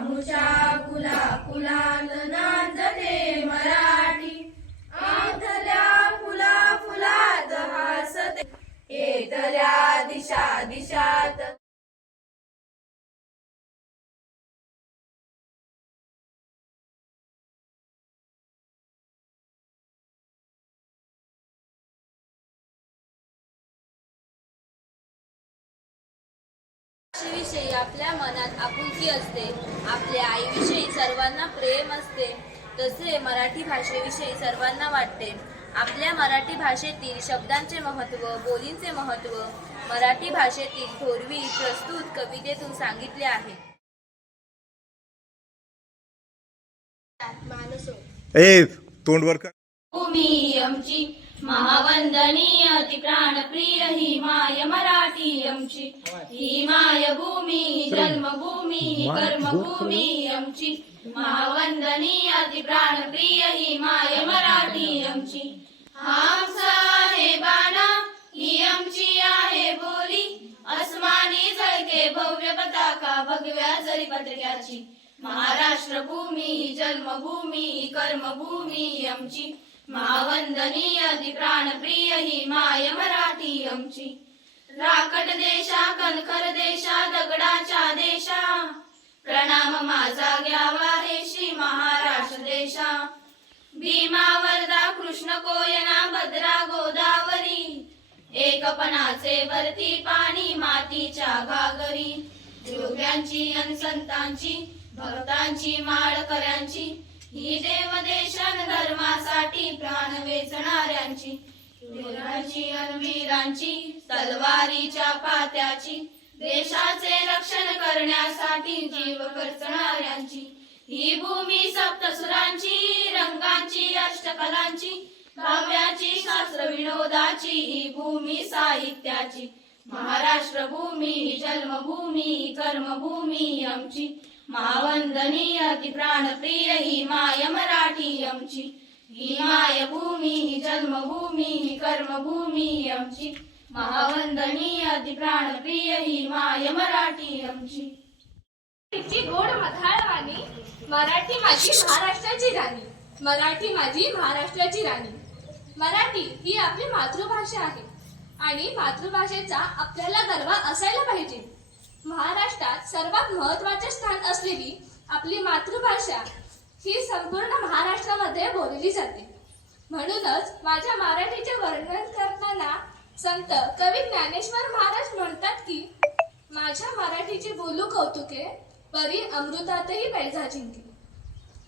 शामूच्या फुला फुलात नांदते मराठी, आमथल्या फुला फुलात हासते, येतल्या दिशा दिशात. विषयी आपल्या मनात आपुलकी असते, आपल्या आईविषयी सर्वांना प्रेम असते, तसे मराठी भाषेविषयी सर्वांना वाटते. आपल्या मराठी भाषेतील शब्दांचे महत्त्व, बोलींचे महत्त्व मराठी भाषेतील थोरवी प्रस्तुत कवितेतून सांगितले आहे. ए तोंडवर कर. भूमी आमची महावंदनीय अति प्राणप्रिय ही माय मराठी आमची, ही माय भूमी ही जन्मभूमी ही कर्मभूमी आमची, महावंदनीय अति प्राणप्रिय ही माय मराठी आमची. आमचा आहे बाणा ही आमची आहे बोली, अस्मानी झळके भव्य पताका भगव्या जरी पत्रकाची, महाराष्ट्र भूमी ही जन्मभूमी ही कर्मभूमी आमची, महावंदनीय अति प्राणप्रिय ही माय मराठी आमची. राकट देशा कणखर देशा दगडाच्या देशा, प्रणाम माझा घ्यावा हेशी महाराष्ट्र देशा. भीमा वर्धा कृष्ण कोयना भद्रा गोदावरी, एकपणाचे भरती पाणी मातीच्या घागरी. योग्यांची अन संतांची भक्तांची माळकऱ्यांची, ही देवदेशन धर्मासाठी प्राण वेचणाऱ्यांची. वीरांची अन वीरांची तलवारीच्या पात्याची, देशाचे रक्षण करण्यासाठी जीव खर्चणाऱ्यांची. ही भूमी सप्तसुरांची रंगांची अष्टकलांची, काव्याची शास्त्र विनोदाची ही भूमी साहित्याची, महाराष्ट्र भूमी ही जन्मभूमी ही कर्मभूमी आमची, महावंदनीय अति प्राणप्रिय ही माय मराठी आमची, ही माय भूमी ही जन्मभूमी ही कर्मभूमी आमची, महावंदनीय अति प्राणप्रिय ही माय मराठी आमची. तिची गोड मधाळवाणी मराठी माझी महाराष्ट्राची राणी, मराठी माझी महाराष्ट्राची राणी. मराठी ही आपली मातृभाषा आहे आणि मातृभाषेचा आपल्याला गर्व असायला पाहिजे. महाराष्ट्रात सर्वात महत्त्वाचे स्थान असलेली आपली मातृभाषा ही संपूर्ण महाराष्ट्रामध्ये बोलली जाते. म्हणूनच माझ्या मराठीचे वर्णन करताना संत कवी ज्ञानेश्वर महाराज म्हणतात की, माझ्या मराठीचे बोलू कौतुके परी अमृतातही पैजा जिंके.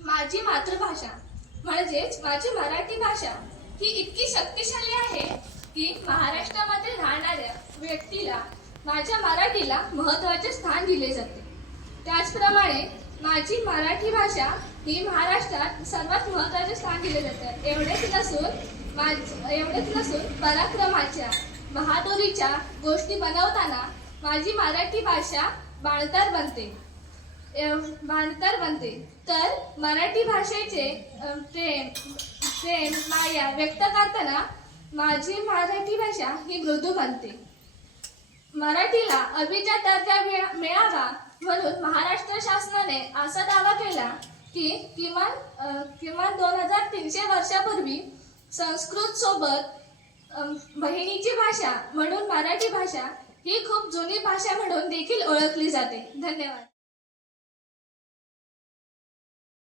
माझी मातृभाषा म्हणजेच माझी मराठी भाषा ही इतकी शक्तिशाली आहे की महाराष्ट्रामध्ये राहणाऱ्या व्यक्तीला माझ्या मराठीला महत्त्वाचे स्थान दिले जाते. त्याचप्रमाणे माझी मराठी भाषा ही महाराष्ट्रात सर्वात महत्त्वाचे स्थान दिले जाते. एवढेच नसून पराक्रमाच्या बहादुरीच्या गोष्टी बनवताना माझी मराठी भाषा बाणतर बनते. तर मराठी भाषेचे प्रेम माया व्यक्त करताना माझी मराठी भाषा ही मृदू बनते. मराठीला अभिजात दर्जा मिळावा म्हणून महाराष्ट्र शासनाने असा दावा केला की किमान 2300 वर्षापूर्वी संस्कृत सोबत बहिणीची भाषा म्हणून मराठी भाषा ही खूप जुनी भाषा म्हणून देखील ओळखली जाते. धन्यवाद.